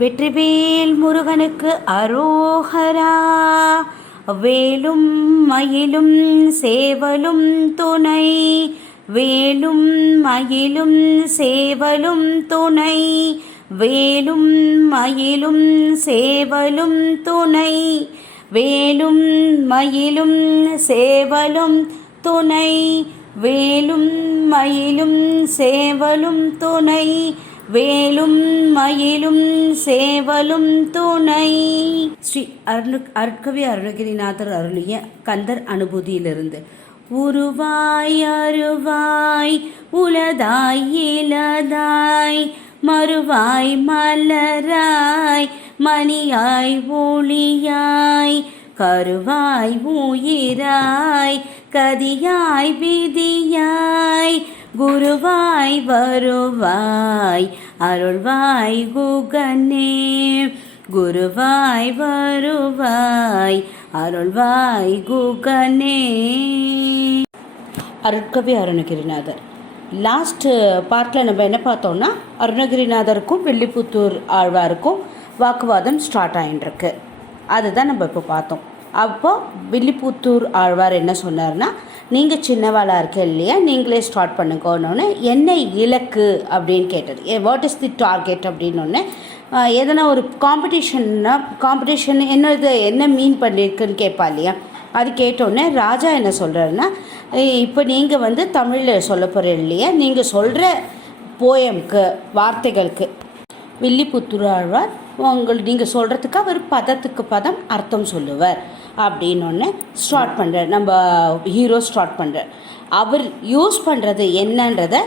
வெற்றிவேல் முருகனுக்கு அரோகரா. வேலும் மயிலும் சேவலும் துணை, வேலும் மயிலும் சேவலும் துணை, வேலும் மயிலும் சேவலும் துணை, வேலும் மயிலும் சேவலும் துணை, வேலும் மயிலும் சேவலும் துணை, வேலும் மயிலும் சேவலும் துணை. ஸ்ரீ அருட்கவி அருணகிரிநாதர் அருளிய கந்தர் அனுபூதியிலிருந்து. உருவாய் அருவாய் உலதாய் இலதாய், மறுவாய் மலராய் மணியாய் ஒளியாய், கருவாய் உயிராய் கதியாய் விதியாய், குருவாய் வருவாய் அருள்வாய் குகனே, குருவாய் வருவாய் அருள்வாய் குகனே. அருட்கவி அருணகிரிநாதர். லாஸ்ட் பார்ட்டில் நம்ம என்ன பார்த்தோம்னா, அருணகிரிநாதருக்கும் வில்லிபுத்தூர் ஆழ்வாருக்கும் வாக்குவாதம் ஸ்டார்ட் ஆகிட்டுருக்கு. அதுதான் நம்ம இப்போ பார்த்தோம். அப்போ வில்லிபுத்தூர் ஆழ்வார் என்ன சொன்னார்னா, நீங்கள் சின்னவாளாக இருக்க இல்லையா, நீங்களே ஸ்டார்ட் பண்ணுங்கன்னு. என்ன இலக்கு அப்படின்னு கேட்டது. வாட் இஸ் தி டார்கெட் அப்படின்னு எதனா ஒரு காம்படிஷன் என்ன மீன் பண்ணியிருக்குன்னு கேட்பா இல்லையா. அது கேட்டோடனே ராஜா என்ன சொல்கிறாருன்னா, இப்போ நீங்கள் தமிழில் சொல்ல போகிற இல்லையா, நீங்கள் சொல்கிற போயம்க்கு வார்த்தைகளுக்கு வில்லிபுத்தூர் ஆழ்வார் நீங்கள் சொல்கிறதுக்கு அவர் பதத்துக்கு பதம் அர்த்தம் சொல்லுவார் அப்படின்னு ஸ்டார்ட் பண்ணுறார். நம்ம ஹீரோ ஸ்டார்ட் பண்ணுறார். அவர் யூஸ் பண்ணுறது என்னன்றதை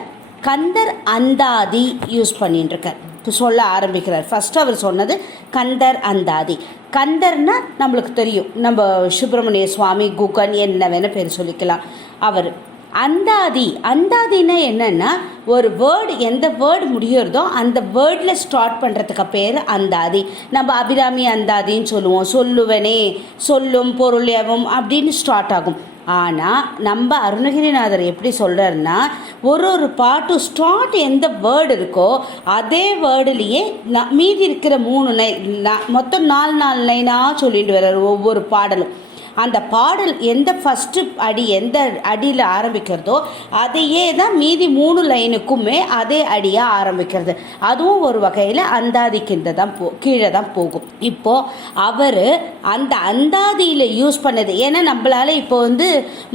கந்தர் அந்தாதி யூஸ் பண்ணிட்டுருக்கார். சொல்ல ஆரம்பிக்கிறார். ஃபஸ்ட்டு அவர் சொன்னது கந்தர் அந்தாதி. கந்தர்னா நம்மளுக்கு தெரியும், நம்ம சுப்பிரமணிய சுவாமி, குகன், என்ன வேணால் பேர் சொல்லிக்கலாம். அவர் அந்தாதினா என்னென்னா, ஒரு வேர்டு எந்த வேர்டு முடிகிறதோ அந்த வேர்டில் ஸ்டார்ட் பண்ணுறதுக்கு பேர் அந்தாதி. நம்ம அபிராமி அந்தாதின்னு சொல்லுவோம். சொல்லுவனே, சொல்லும் பொருள் எவும் அப்படின்னு ஸ்டார்ட் ஆகும். ஆனால் நம்ம அருணகிரிநாதர் எப்படி சொல்கிறாருன்னா, ஒரு பாட்டு ஸ்டார்ட் எந்த வேர்டு இருக்கோ அதே வேர்டுலேயே மீதி இருக்கிற 3 மொத்தம் 4 லைனாக சொல்லிட்டு வர்றார் ஒவ்வொரு பாடலும். அந்த பாடல் எந்த ஃபஸ்ட்டு அடி எந்த அடியில் ஆரம்பிக்கிறதோ அதையே தான் மீதி 3 லைனுக்குமே அதே அடியாக ஆரம்பிக்கிறது. அதுவும் ஒரு வகையில் அந்தாதிக்கின்ற தான் கீழே தான் போகும். இப்போது அவர் அந்த அந்தாதியில் யூஸ் பண்ணது, ஏன்னா நம்மளால் இப்போ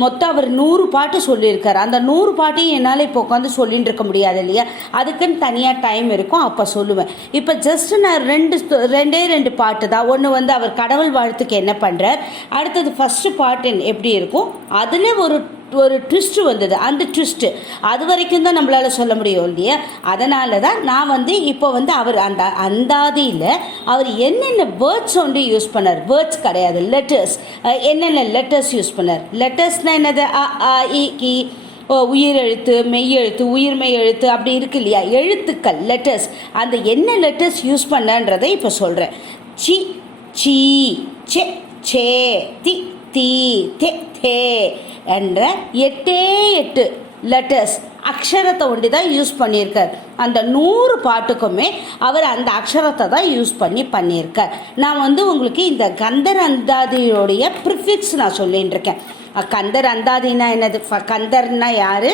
மொத்தம் அவர் 100 பாட்டு சொல்லியிருக்கார். அந்த 100 பாட்டையும் என்னால் இப்போ உட்காந்து சொல்லிட்டு இருக்க முடியாது இல்லையா, அதுக்குன்னு தனியாக டைம் இருக்கும், அப்போ சொல்லுவேன். இப்போ ஜஸ்ட் நான் ரெண்டே பாட்டு தான். ஒன்று அவர் கடவுள் வாழ்த்துக்கு என்ன பண்ணுறார், அடுத்தது ஃபஸ்ட்டு பாட்டு எப்படி இருக்கும், அதில் ஒரு ட்விஸ்ட்டு வந்தது. அந்த ட்விஸ்ட்டு அது வரைக்கும் தான் நம்மளால் சொல்ல முடியும் இல்லையா. அதனால தான் நான் இப்போ அவர் அந்த அந்தாதியில் அவர் என்னென்ன வேர்ட்ஸ் யூஸ் பண்ணார். வேர்ட்ஸ் கிடையாது, லெட்டர்ஸ். என்னென்ன லெட்டர்ஸ் யூஸ் பண்ணார். லெட்டர்ஸ்னால் என்னது, அ ஆ இ கி, உயிரெழுத்து, மெய்யெழுத்து, உயிர்மெய் எழுத்து அப்படி இருக்கு இல்லையா, எழுத்துக்கள், லெட்டர்ஸ். அந்த என்ன லெட்டர்ஸ் யூஸ் பண்ணன்றதை இப்போ சொல்கிறேன். சி, சீ, செ, சே, தி, தீ, தே, தே என்ற 8 லெட்டர்ஸ் அக்ஷரத்தை ஒண்டி தான் யூஸ் பண்ணியிருக்கார். அந்த 100 பாட்டுக்குமே அவர் அந்த அக்ஷரத்தை தான் யூஸ் பண்ணியிருக்கார். நான் உங்களுக்கு இந்த கந்தர் அந்தாதியோடைய ப்ரிஃபிக்ஸ் நான் சொல்லின்னு இருக்கேன். கந்தர் அந்தாதினா என்னது, கந்தர்னா யார்,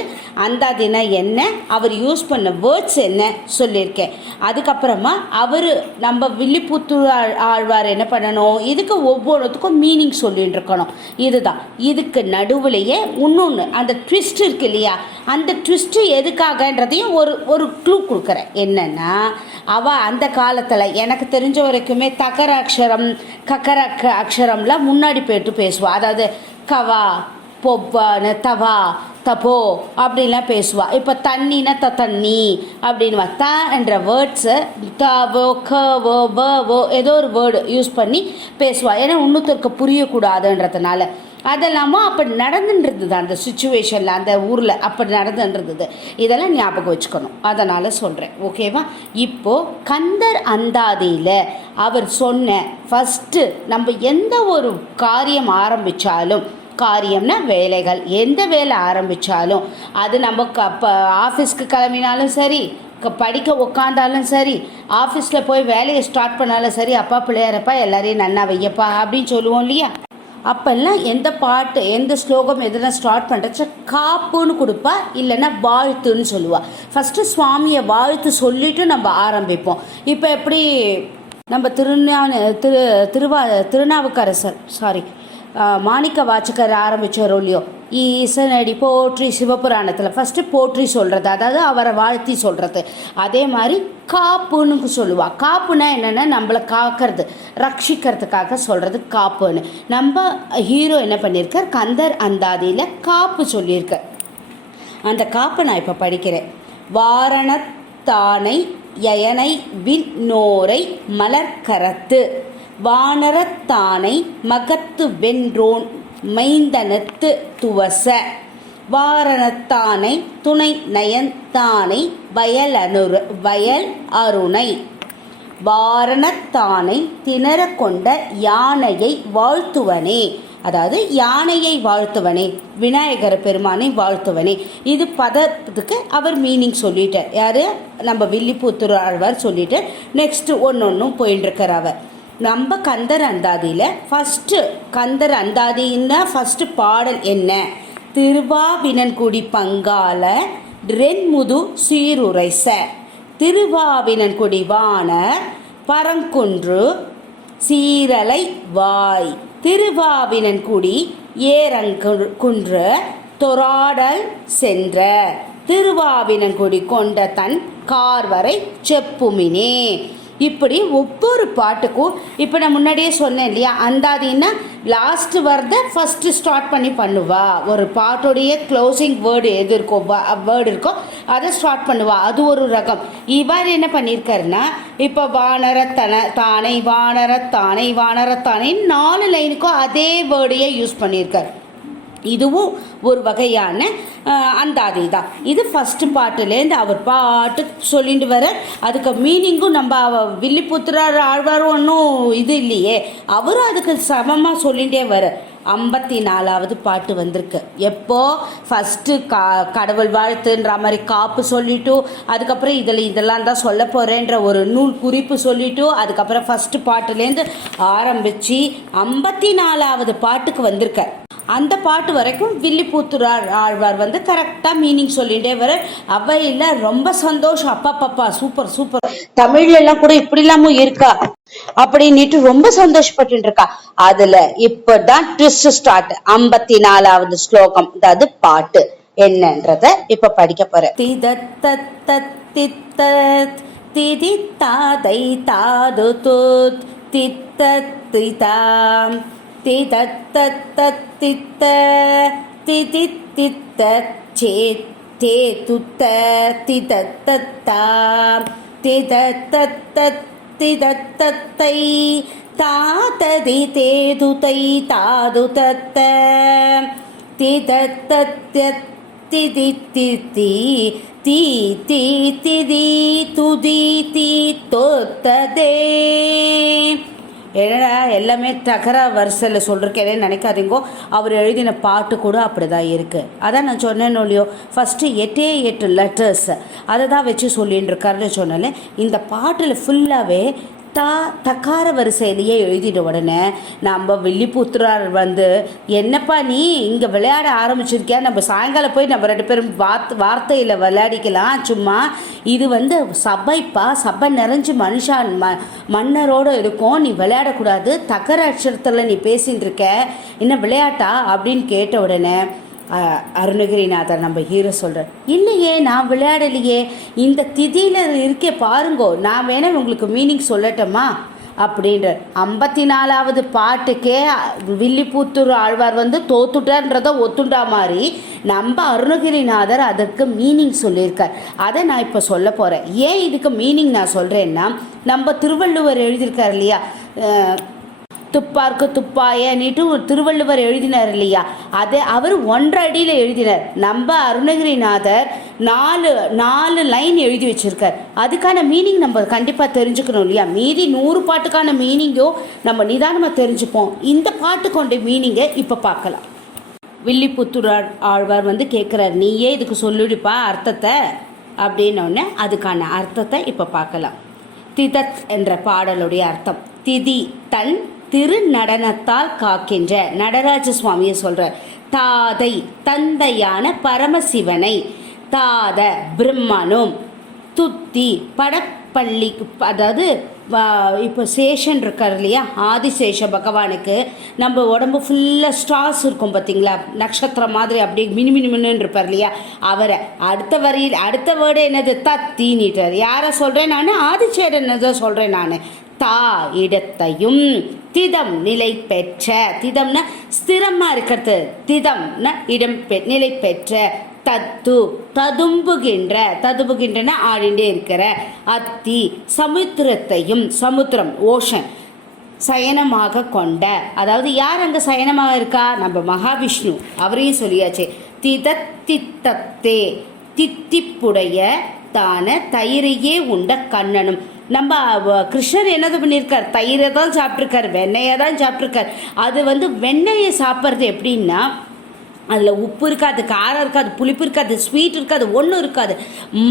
அந்தாதினா என்ன, அவர் யூஸ் பண்ண வேர்ட்ஸ் என்ன சொல்லியிருக்கேன். அதுக்கப்புறமா அவர் நம்ம வில்லிபுத்தூர் ஆழ்வார் என்ன பண்ணணும், இதுக்கு ஒவ்வொருத்துக்கும் மீனிங் சொல்லிட்டு இருக்கணும். இதுதான் இதுக்கு நடுவுலையே இன்னொன்று அந்த ட்விஸ்ட் இருக்கு இல்லையா, அந்த ட்விஸ்ட்டு எதுக்காகன்றதையும் ஒரு க்ளூ கொடுக்குறேன். என்னென்னா, அவள் அந்த காலத்தில் எனக்கு தெரிஞ்ச வரைக்குமே தகர அக்ஷரம் கக்கர அக்ஷரம்லாம் முன்னாடி போயிட்டு பேசுவாள். அதாவது கவா, பொவ்வான, தவா, தப்போ அப்படின்லாம் பேசுவாள். இப்போ தண்ணினா தண்ணி அப்படின்வா. த என்ற வேர்ட்ஸை தவோ, கவோ, வோ ஏதோ ஒரு வேர்டு யூஸ் பண்ணி பேசுவாள். ஏன்னா இன்னொருத்தருக்கு புரியக்கூடாதுன்றதுனால. அதெல்லாமோ அப்படி நடந்துன்றது அந்த சுச்சுவேஷனில், அந்த ஊரில் அப்படி நடந்துன்றது. இதெல்லாம் ஞாபகம் வச்சுக்கணும். அதனால் சொல்கிறேன், ஓகேவா. இப்போது கந்தர் அந்தாதியில் அவர் சொன்ன ஃபஸ்ட்டு, நம்ம எந்த ஒரு காரியம் ஆரம்பித்தாலும், காரியம்னா வேலைகள், எந்த வேலை ஆரம்பித்தாலும் அது நம்ம ஆஃபீஸ்க்கு கிளம்பினாலும் சரி, படிக்க உக்காந்தாலும் சரி, ஆஃபீஸில் போய் வேலையை ஸ்டார்ட் பண்ணாலும் சரி, அப்பா பிள்ளையாரப்பா எல்லாரையும் நன்னா வையப்பா அப்படின்னு சொல்லுவோம் இல்லையா. அப்போல்லாம் எந்த பாட்டு எந்த ஸ்லோகம் எதெல்லாம் ஸ்டார்ட் பண்ணுறச்ச காப்புன்னு கொடுப்பா, இல்லைன்னா வாழ்த்துன்னு சொல்லுவாள். ஃபஸ்ட்டு சுவாமியை வாழ்த்து சொல்லிவிட்டு நம்ம ஆரம்பிப்போம். இப்போ எப்படி நம்ம திருநாவுக்கரசர் மாணிக்க வாச்சகர் ஆரம்பித்தாரோ இல்லையோ, ஈசனடி போற்றி சிவபுராணத்தில் ஃபஸ்ட்டு போற்றி சொல்கிறது, அதாவது அவரை வாழ்த்தி சொல்கிறது. அதே மாதிரி காப்புன்னு சொல்லுவாள். காப்புனா என்னென்னா நம்மளை காக்கிறது, ரட்சிக்கிறதுக்காக சொல்கிறது காப்புன்னு. நம்ம ஹீரோ என்ன பண்ணியிருக்கார், கந்தர் அந்தாதியில் காப்பு சொல்லியிருக்க. அந்த காப்பை நான் இப்போ படிக்கிறேன். வாரணத்தானை யயனை விண்ணோரை மலர்கரத்து வானரத்தானை மகத்து வென்றோன் மைந்தனத்து துவச வாரணத்தானை துணை நயன்தானை வயல் அருணை வாரணத்தானை திணற கொண்ட யானையை வாழ்த்துவனே. அதாவது யானையை வாழ்த்துவனே, விநாயகர பெருமானை வாழ்த்துவனே. இது பதத்துக்கு அவர் மீனிங் சொல்லிட்டார். யார், நம்ம வில்லிபுத்தூர் ஆழ்வார் சொல்லிட்டு நெக்ஸ்ட்டு ஒன்றும் போயின்னு இருக்கிற அவர். நம்ம கந்தர் அந்தாதியில் ஃபஸ்ட்டு கந்தர் அந்தாதின்னா ஃபஸ்ட்டு பாடல் என்ன, திருவாவினன்குடி பங்கால ரென்முது சீருரைச திருவாவினன்குடி வாணர் பரங்குன்று சீரலை வாய் திருவாவினன்குடி ஏறங்குன்று தொராடல் சென்ற திருவாவினன்குடி கொண்ட தன் கார்வரை செப்புமினே. இப்படி ஒவ்வொரு பாட்டுக்கும் இப்போ நான் முன்னாடியே சொன்னேன் இல்லையா, அந்தாதின்னா லாஸ்ட்டு வரத ஃபஸ்ட்டு ஸ்டார்ட் பண்ணி பண்ணுவா. ஒரு பாட்டோடைய க்ளோசிங் வேர்டு எது இருக்கோ வேர்டு இருக்கோ அதை ஸ்டார்ட் பண்ணுவா. அது ஒரு ரகம். இவர் என்ன பண்ணியிருக்காருன்னா, இப்போ தானை வானரத்தானை 4 லைனுக்கும் அதே வேர்டையே யூஸ் பண்ணியிருக்காரு. இதுவும் ஒரு வகையான அந்தாதி தான். இது ஃபஸ்ட்டு பாட்டுலேருந்து அவர் பாட்டு சொல்லிட்டு வர, அதுக்கு மீனிங்கும் நம்ம வில்லிபுத்திரர் ஆழ்வாரும் ஒன்றும் இது இல்லையே, அவரும் அதுக்கு சமமாக சொல்லிகிட்டே வர. 54வது பாட்டு வந்திருக்கு. எப்போ ஃபஸ்ட்டு கடவுள் வாழ்த்துன்ற மாதிரி காப்பு சொல்லிட்டு, அதுக்கப்புறம் இதெல்லாம் தான் சொல்ல போகிறேன்ற ஒரு நூல் குறிப்பு சொல்லிட்டு, அதுக்கப்புறம் ஃபஸ்ட்டு பாட்டுலேருந்து ஆரம்பித்து 54வது பாட்டுக்கு வந்திருக்க. அந்த பாட்டு வரைக்கும் வில்லிபுத்தூர் ஆழ்வார் வந்து கரெக்டாக மீனிங் சொல்லிகிட்டே வர. அவையில் ரொம்ப சந்தோஷம். அப்பா சூப்பர் சூப்பர், தமிழ்ல எல்லாம் கூட இப்படி இல்லாம இருக்கா அப்படின்னுட்டு ரொம்ப சந்தோஷப்பட்டு இருக்கா. அதுல இப்பதான் ட்விஸ்ட் ஸ்டார்ட். 54வது ஸ்லோகம், அதாவது பாட்டு என்னன்றத இப்ப படிக்க போறேன். திதித்தாதை தாது துத் தித்த திதாம் திதத்தத்தித்த திதித்தித்த சேத் தே துத்த திதத்தத்தாம் திதத்தத் திதத்தத்தை தாததி தேதுதை தாதுதத்த திதத்தத் திதித்தித்தி தி தி திதி துதி தி தொத்ததே. என்னடா எல்லாமே தகரா வரிசையில் சொல்லிருக்கேன்னு நினைக்காதீங்கோ. அவர் எழுதின பாட்டு கூட அப்படி தான் இருக்குது. அதான் நான் சொன்னேன்னு இல்லையோ, ஃபஸ்ட்டு 8 லெட்டர்ஸ் அதை தான் வச்சு சொல்லின்னு இருக்காருன்னு சொன்னாலே. இந்த பாட்டில் ஃபுல்லாகவே தக்கார வரிசையிலேயே எழுதிட்ட உடனே நம்ம வில்லிபுத்திரார் வந்து, என்னப்பா நீ இங்கே விளையாட ஆரம்பிச்சிருக்கியா, நம்ம சாயங்காலம் போய் நம்ம 2 பேரும் வார்த்தையில் விளையாடிக்கலாம் சும்மா, இது வந்து சபைப்பா, சபை நிறைஞ்சு மன்னரோடு இருக்கும், நீ விளையாடக்கூடாது, தக்கர அட்சரத்தில் நீ பேசின்னு இருக்க, என்ன விளையாட்டா அப்படின்னு கேட்ட உடனே அருணகிரிநாதர் நம்ம ஹீரோ சொல்கிறார், இல்லையே நான் விளையாடலையே, இந்த திதியில் இருக்கே பாருங்கோ, நான் வேணா உங்களுக்கு மீனிங் சொல்லட்டோமா அப்படின்ற. 54வது பாட்டுக்கே வில்லிபுத்தூர் ஆழ்வார் வந்து தோத்துட்டார்ன்றதை ஒத்துண்டா மாதிரி நம்ம அருணகிரிநாதர் அதற்கு மீனிங் சொல்லியிருக்கார். அதை நான் இப்போ சொல்ல போகிறேன். ஏன் இதுக்கு மீனிங் நான் சொல்கிறேன்னா, நம்ம திருவள்ளுவர் எழுதியிருக்கார் இல்லையா, துப்பார்க்கு துப்பாயன்னுட்டு ஒரு திருவள்ளுவர் எழுதினார் இல்லையா, அதை அவர் 1.5 அடியில் எழுதினார். நம்ம அருணகிரிநாதர் 4 லைன் எழுதி வச்சிருக்கார். அதுக்கான மீனிங் நம்ம கண்டிப்பாக தெரிஞ்சுக்கணும் இல்லையா. மீதி 100 பாட்டுக்கான மீனிங்கோ நம்ம நிதானமாக தெரிஞ்சுப்போம். இந்த பாட்டு கொண்ட மீனிங்கை இப்போ பார்க்கலாம். வில்லிபுத்தூர் ஆழ்வார் வந்து கேட்குறார், நீயே இதுக்கு சொல்லிடுப்பா அர்த்தத்தை அப்படின்னோடனே அதுக்கான அர்த்தத்தை இப்போ பார்க்கலாம். திதத் என்ற பாடலுடைய அர்த்தம் திதி தன் திருநடனத்தால் காக்கின்ற நடராஜ சுவாமியை சொல்ற. தாதை தந்தையான பரமசிவனை, தாத பிரம்மனும், துத்தி படப்பள்ளி, அதாவது இப்போ சேஷன் இருக்கார் இல்லையா, ஆதிசேஷ பகவானுக்கு நம்ம உடம்பு ஃபுல்லாக ஸ்டார்ஸ் இருக்கும் பார்த்தீங்களா, நட்சத்திரம் மாதிரி அப்படியே மினுமினுமின்னு இருப்பார் இல்லையா, அவரை அடுத்த வேர்டு என்னது தத்தின்னுட்டார். யாரை சொல்கிறேன் நான்? ஆதிசேடன் தான் சொல்கிறேன் நான். தா இடத்தையும், திதம் நிலை பெற்ற, திதம்னா ஸ்திரமாக இருக்கிறது, திதம்னா இடம் நிலை பெற்ற, தத்து ததும்புகின்றன ஆடிண்டே இருக்கிற, அத்தி சமுத்திரத்தையும், சமுத்திரம் ஓஷன் சயனமாக கொண்ட, அதாவது யார் அங்கே சயனமாக இருக்கா? நம்ம மகாவிஷ்ணு, அவரையும் சொல்லியாச்சு. திதத்தித்தத்தே தித்திப்புடைய தான தயிரையே உண்ட கண்ணனும். நம்ம கிருஷ்ணர் என்னது பண்ணியிருக்கார்? தயிரை தான் சாப்பிட்ருக்கார், வெண்ணெயை தான் சாப்பிட்ருக்கார். அது வெண்ணெயை சாப்பிட்றது எப்படின்னா, அதில் உப்பு இருக்காது, காரம் இருக்காது, புளிப்பு இருக்காது, ஸ்வீட் இருக்காது, ஒன்றும் இருக்காது,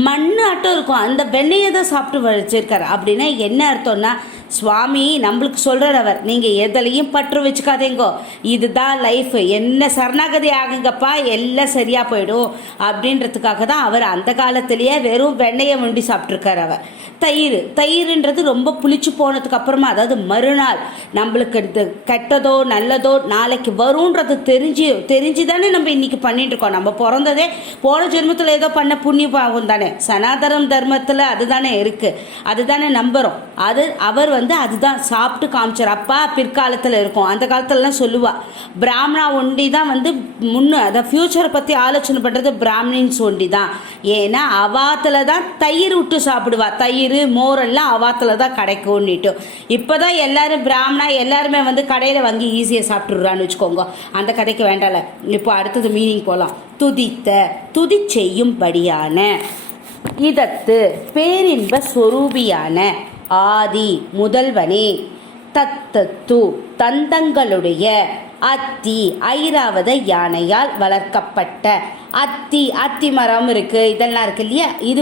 மண் ஆட்டம் இருக்கும். அந்த வெண்ணெயை தான் சாப்பிட்டு வச்சிருக்காரு. அப்படின்னா என்ன அர்த்தம்னா, சுவாமி நம்மளுக்கு சொல்கிறார் அவர், நீங்கள் எதுலையும் பற்று வச்சுக்காதேங்கோ, இதுதான் லைஃப், என்ன சரணாகதி ஆகுங்கப்பா, எல்லாம் சரியாக போயிடும் அப்படின்றதுக்காக தான் அவர் அந்த காலத்திலேயே வெறும் வெண்ணெயை வண்டி சாப்பிட்ருக்கார். அவர் தயிர்ன்றது ரொம்ப புளிச்சு போனதுக்கு அப்புறமா, அதாவது மறுநாள் நம்மளுக்கு கெட்டதோ நல்லதோ நாளைக்கு வரும்ன்றது தெரிஞ்சு தானே நம்ம இன்னைக்கு பண்ணிட்டு இருக்கோம். நம்ம பிறந்ததே போன ஜென்மத்தில் ஏதோ பண்ண புண்ணிய பாவம் தானே, சனாதனம் தர்மத்தில் அதுதானே இருக்கு, அதுதானே நம்புகிறோம். அவர் அதுதான் சாப்பிட்டு காமிச்சார். அப்பா பிற்காலத்தில் இருக்கும், அந்த காலத்துலலாம் சொல்லுவா பிராமணா ஒண்டி தான் அதை ஃபியூச்சரை பற்றி ஆலோசனை பண்ணுறது பிராமணின்ஸ் ஒண்டி தான். ஏன்னா அவாத்தில் தான் தயிர் விட்டு சாப்பிடுவா, தயிர் மோரெல்லாம் அவாத்தில் தான் கிடைக்கும்னுட்டு. இப்போ தான் எல்லாரும் பிராமணா எல்லாருமே கடையில் வாங்கி ஈஸியாக சாப்பிட்டுடுறான்னு வச்சுக்கோங்க. அந்த கதைக்கு வேண்டாம்ல. இப்போ அடுத்தது மீனிங் போகலாம். துதி செய்யும்படியான, இதத்து பேரின்ப சொரூபியான, ஆதி முதல்வனே, தத்தத்து தந்தங்களுடைய, அத்தி ஐராவத யானையால் வளர்க்கப்பட்ட, அத்தி மரம் இருக்கு, இதெல்லாம் இருக்கு இல்லையா, இது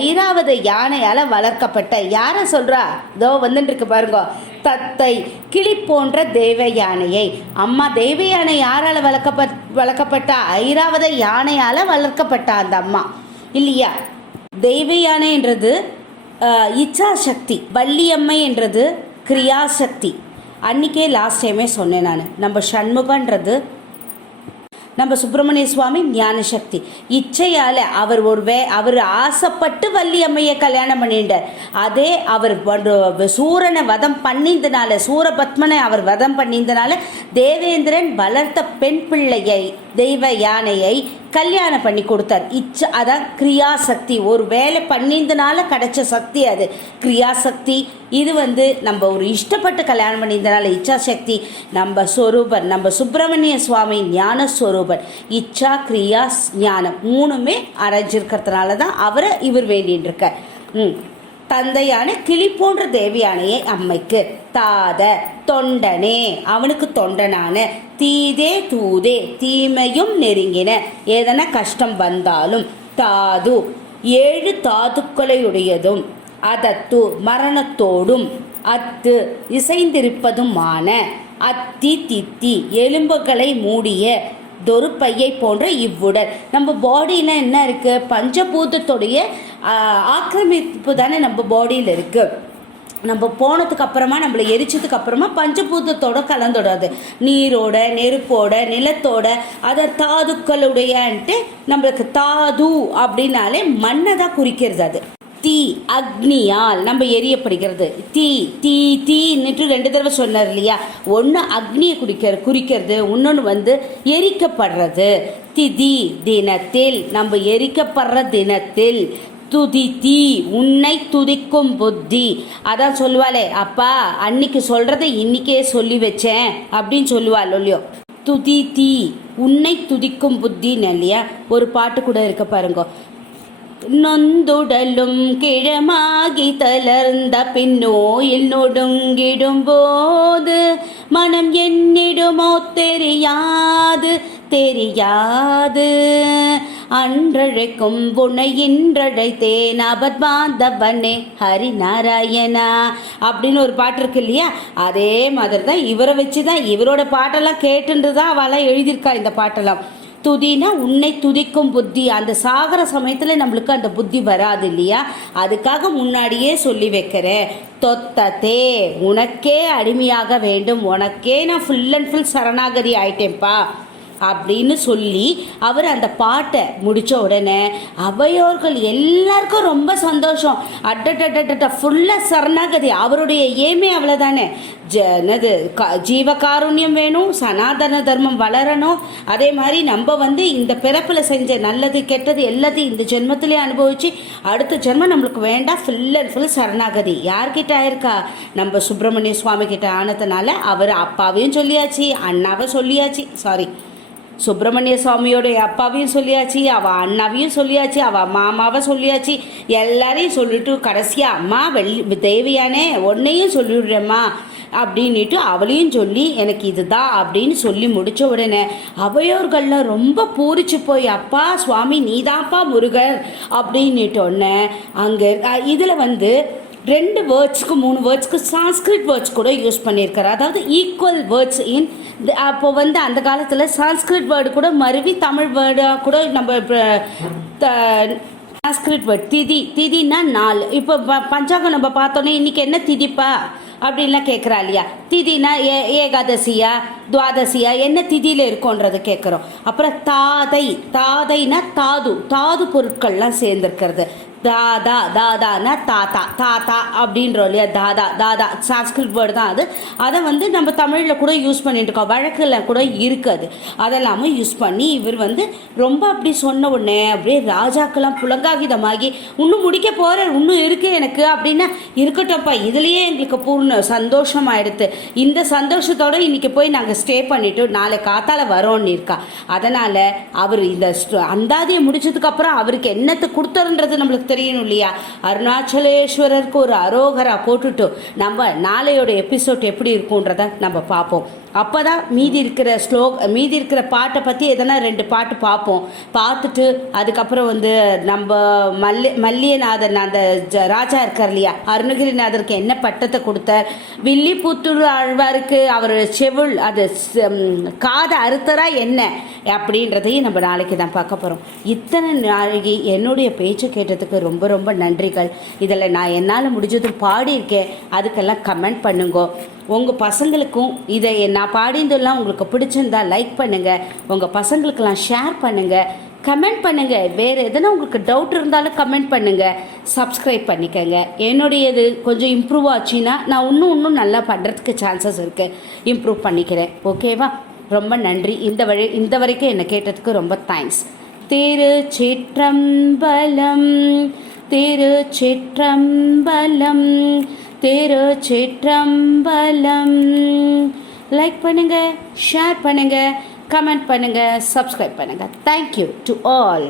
ஐராவத யானையால் வளர்க்கப்பட்ட. யாரை சொல்றா? இதோ இருக்கு பாருங்க, தத்தை கிளி போன்ற தெய்வ யானையை. அம்மா தெய்வ யானை யாரால வளர்க்கப்பட்டா? ஐராவத யானையால் வளர்க்கப்பட்டா அந்த அம்மா இல்லையா. தெய்வ யானைன்றது இச்சாசக்தி, வள்ளியம்மை என்றது கிரியாசக்தி. அன்றைக்கே லாஸ்ட் டைமே சொன்னேன் நான். நம்ம சண்முகன்றது நம்ம சுப்பிரமணிய சுவாமி ஞானசக்தி. இச்சையால் அவர் ஆசைப்பட்டு வள்ளியம்மையை கல்யாணம் பண்ணிட்டார். அதே அவர் சூரனை வதம் பண்ணிந்தனால, சூரபத்மனை அவர் வதம் பண்ணிந்தனால தேவேந்திரன் வளர்த்த பெண் பிள்ளையை, தெய்வ யானையை கல்யாணம் பண்ணி கொடுத்தார். அதான் கிரியாசக்தி. ஒரு வேலை பண்ணியிருந்தனால கிடைச்ச சக்தி அது கிரியாசக்தி. இது நம்ம ஒரு இஷ்டப்பட்டு கல்யாணம் பண்ணியிருந்தனால இச்சாசக்தி. நம்ம ஸ்வரூபன், நம்ம சுப்பிரமணிய சுவாமி ஞான ஸ்வரூபன். இச்சா கிரியா ஞானம் மூணுமே அரைஞ்சிருக்கிறதுனால தான் அவரை இவர் வேண்டின்னு இருக்கார். தந்தையான கிளி போன்ற தேவியானையை அம்மைக்கு, தாத தொண்டனே அவனுக்கு தொண்டனான, தீதே தூதே தீமையும் நெருங்கின, ஏதன கஷ்டம் வந்தாலும், தாது 7 தாதுக்களையுடையதும், அதத்து மரணத்தோடும், அத்து இசைந்திருப்பதுமான, அத்தி தித்தி எலும்புகளை மூடிய தொருப்பையை போன்ற இவ்வுடல். நம்ம பாடியில் என்ன இருக்குது? பஞ்சபூதத்துடைய ஆக்கிரமிப்பு தானே நம்ம பாடியில் இருக்குது. நம்ம போனதுக்கு அப்புறமா, நம்மளை எரிச்சதுக்கு அப்புறமா பஞ்சபூதத்தோட கலந்துடாது, நீரோட நெருப்போட நிலத்தோட, அதை தாதுக்களுடையன்ட்டு நம்மளுக்கு தாது அப்படின்னாலே மண்ணை தான் குறிக்கிறது. அது தீ அக்னியால் நம்ம எரியப்படுகிறது. தீ தீ தீன்னுட்டு 2 தடவை சொன்னார் இல்லையா. ஒன்று அக்னியை குறிக்கிறது, இன்னொன்று எரிக்கப்படுறது. திதி தினத்தில், நம்ம எரிக்கப்படுற தினத்தில். துதி தீ உன்னை துதிக்கும் புத்தி. அதான் சொல்லுவாளே, அப்பா அன்னைக்கு சொல்றதை இன்னைக்கே சொல்லி வச்சேன் அப்படின்னு சொல்லுவாள் இல்லையோ. துதி தீ உன்னை துதிக்கும் புத்தின்னு இல்லையா. ஒரு பாட்டு கூட இருக்க பாருங்க. நொந்துடலும் கிழமாகி தளர்ந்த பின்னோயில் நொடுங்கிடும் போது, மனம் என்னிடுமோ தெரியாது தெரியாது, அன்றழைக்கும் உன்னை இன்றழைத்தேன் அபத்பாந்தவனே ஹரிநாராயணா அப்படின்னு ஒரு பாட்டு இருக்கு இல்லையா? அதே மாதிரி தான் இவரை வச்சு தான் இவரோட பாட்டெல்லாம் கேட்டுட்டு தான் அவெல்லாம் எழுதியிருக்கா இந்த பாட்டெல்லாம். துதினா உன்னை துதிக்கும் புத்தி. அந்த சாகர சமயத்தில் நம்மளுக்கு அந்த புத்தி வராது இல்லையா? அதுக்காக முன்னாடியே சொல்லி வைக்கிறேன். தொத்தத்தே உனக்கே அடிமையாக வேண்டும், உனக்கே நான் ஃபுல் அண்ட் ஃபுல் சரணாகதி ஆயிட்டேன்ப்பா அப்படின்னு சொல்லி அவர் அந்த பாட்டை முடித்த உடனே அவையோர்கள் எல்லாருக்கும் ரொம்ப சந்தோஷம். அட்டட்ட ஃபுல்லாக சரணாகதி. அவருடைய ஏமே அவ்வளோதானே, ஜீவகாருண்யம் வேணும், சனாதன தர்மம் வளரணும். அதே மாதிரி நம்ம இந்த பிறப்பில் செஞ்ச நல்லது கெட்டது எல்லாத்தையும் இந்த ஜென்மத்திலே அனுபவித்து அடுத்த ஜென்மம் நம்மளுக்கு வேண்டாம், ஃபுல் அண்ட் ஃபுல் சரணாகதி. யார்கிட்ட ஆயிருக்கா? நம்ம சுப்பிரமணிய சுவாமி கிட்ட ஆனதுனால அவர் அப்பாவையும் சொல்லியாச்சு, அண்ணாவை சொல்லியாச்சு, சுப்பிரமணிய சுவாமியோடைய அப்பாவையும் சொல்லியாச்சு, அவள் அண்ணாவையும் சொல்லியாச்சு, அவள் மாமாவை சொல்லியாச்சு, எல்லாரையும் சொல்லிட்டு கடைசியாக அம்மா தேவியானே உன்னையும் சொல்லிவிடுறேம்மா அப்படின்ட்டு அவளையும் சொல்லி எனக்கு இதுதான் அப்படின்னு சொல்லி முடித்த உடனே அவையோர்களில் ரொம்ப பூரிச்சு போய் அப்பா சுவாமி நீதான்ப்பா முருகர் அப்படின்னுட்டோடனே அங்கே இதில் 2 வேர்ட்ஸ்க்கு 3 வேர்ட்ஸ்க்கு சான்ஸ்கிரிட் வேர்ட்ஸ் கூட யூஸ் பண்ணியிருக்காரு. அதாவது ஈக்குவல் வேர்ட்ஸ் இன் அப்போ அந்த காலத்தில் சான்ஸ்கிரிட் வேர்டு கூட மருவி தமிழ் வேர்டாக கூட நம்ம சான்ஸ்கிரிட் வேர்ட் திதினா 4. இப்போ பஞ்சாங்கம் நம்ம பார்த்தோன்னே இன்றைக்கி என்ன திதிப்பா அப்படின்லாம் கேட்குறா இல்லையா? திதினா ஏகாதசியா துவாதசியா என்ன திதியில் இருக்கோன்றது கேட்குறோம். அப்புறம் தாதைனா தாது பொருட்கள்லாம் சேர்ந்துருக்கிறது. தாதானா தாத்தா அப்படின்றோம் இல்லையா? தாதா சான்ஸ்கிரிட் வேர்டு தான் அது. அதை நம்ம தமிழில் கூட யூஸ் பண்ணிட்டு இருக்கோம், வழக்கில் கூட இருக்குது. அதெல்லாமே யூஸ் பண்ணி இவர் ரொம்ப அப்படி சொன்ன உடனே அப்படியே ராஜாக்கெல்லாம் புலங்காகிதமாகி இன்னும் முடிக்க போகிறேன், இன்னும் இருக்குது எனக்கு அப்படின்னா இருக்கட்டப்பா, இதுலேயே எங்களுக்கு பூர்ண சந்தோஷமாயிடுது. இந்த சந்தோஷத்தோடு இன்றைக்கி போய் நாங்கள் ஸ்டே பண்ணிவிட்டு நாளை காத்தால வரோன்னு இருக்கா. அதனால் அவர் இந்த அந்தாதியை முடிச்சதுக்கப்புறம் அவருக்கு என்னத்தை கொடுத்தாருன்றது நம்மளுக்கு தெரியணும் இல்லையா? அருணாச்சலேஸ்வரருக்கு ஒரு அரோகரா போட்டுட்டு நம்ம நாளையோட எபிசோட் எப்படி இருக்கும்ன்றத நம்ம பார்ப்போம். அப்போ தான் மீதி இருக்கிற பாட்டை பற்றி எதனா 2 பாட்டு பார்ப்போம். பார்த்துட்டு அதுக்கப்புறம் நம்ம மல்லியநாதன் அந்த ராஜா இருக்கார் இல்லையா, அருணகிரிநாதருக்கு என்ன பட்டத்தை கொடுத்தார், வில்லிபுத்தூர் ஆழ்வாருக்கு அவர் செவுள் அது காதை அறுத்தரா என்ன அப்படின்றதையும் நம்ம நாளைக்கு தான் பார்க்க போகிறோம். இத்தனை நாளைக்கு என்னுடைய பேச்சு கேட்டதுக்கு ரொம்ப ரொம்ப நன்றிகள். இதில் நான் என்னால் முடிஞ்சதும் பாடியிருக்கேன், அதுக்கெல்லாம் கமெண்ட் பண்ணுங்க. உங்கள் பசங்களுக்கும் இதை நான் பாடிந்தெல்லாம் உங்களுக்கு பிடிச்சிருந்தா லைக் பண்ணுங்கள், உங்கள் பசங்களுக்கெல்லாம் ஷேர் பண்ணுங்கள், கமெண்ட் பண்ணுங்கள். வேறு எதனா உங்களுக்கு டவுட் இருந்தாலும் கமெண்ட் பண்ணுங்கள், சப்ஸ்கிரைப் பண்ணிக்கோங்க. என்னுடையது கொஞ்சம் இம்ப்ரூவ் ஆச்சுன்னா நான் இன்னும் நல்லா பண்ணுறதுக்கு சான்சஸ் இருக்குது, இம்ப்ரூவ் பண்ணிக்கிறேன். ஓகேவா? ரொம்ப நன்றி. இந்த வரைக்கும் என்னை கேட்டதுக்கு ரொம்ப தேங்க்ஸ். திருச்சிற்றம்பலம் திருச்சிற்றம்பலம் திருச்சிற்றம்பலம். லைக் பண்ணுங்கள், ஷேர் பண்ணுங்கள், கமெண்ட் பண்ணுங்கள், சப்ஸ்கிரைப் பண்ணுங்கள். Thank you to all.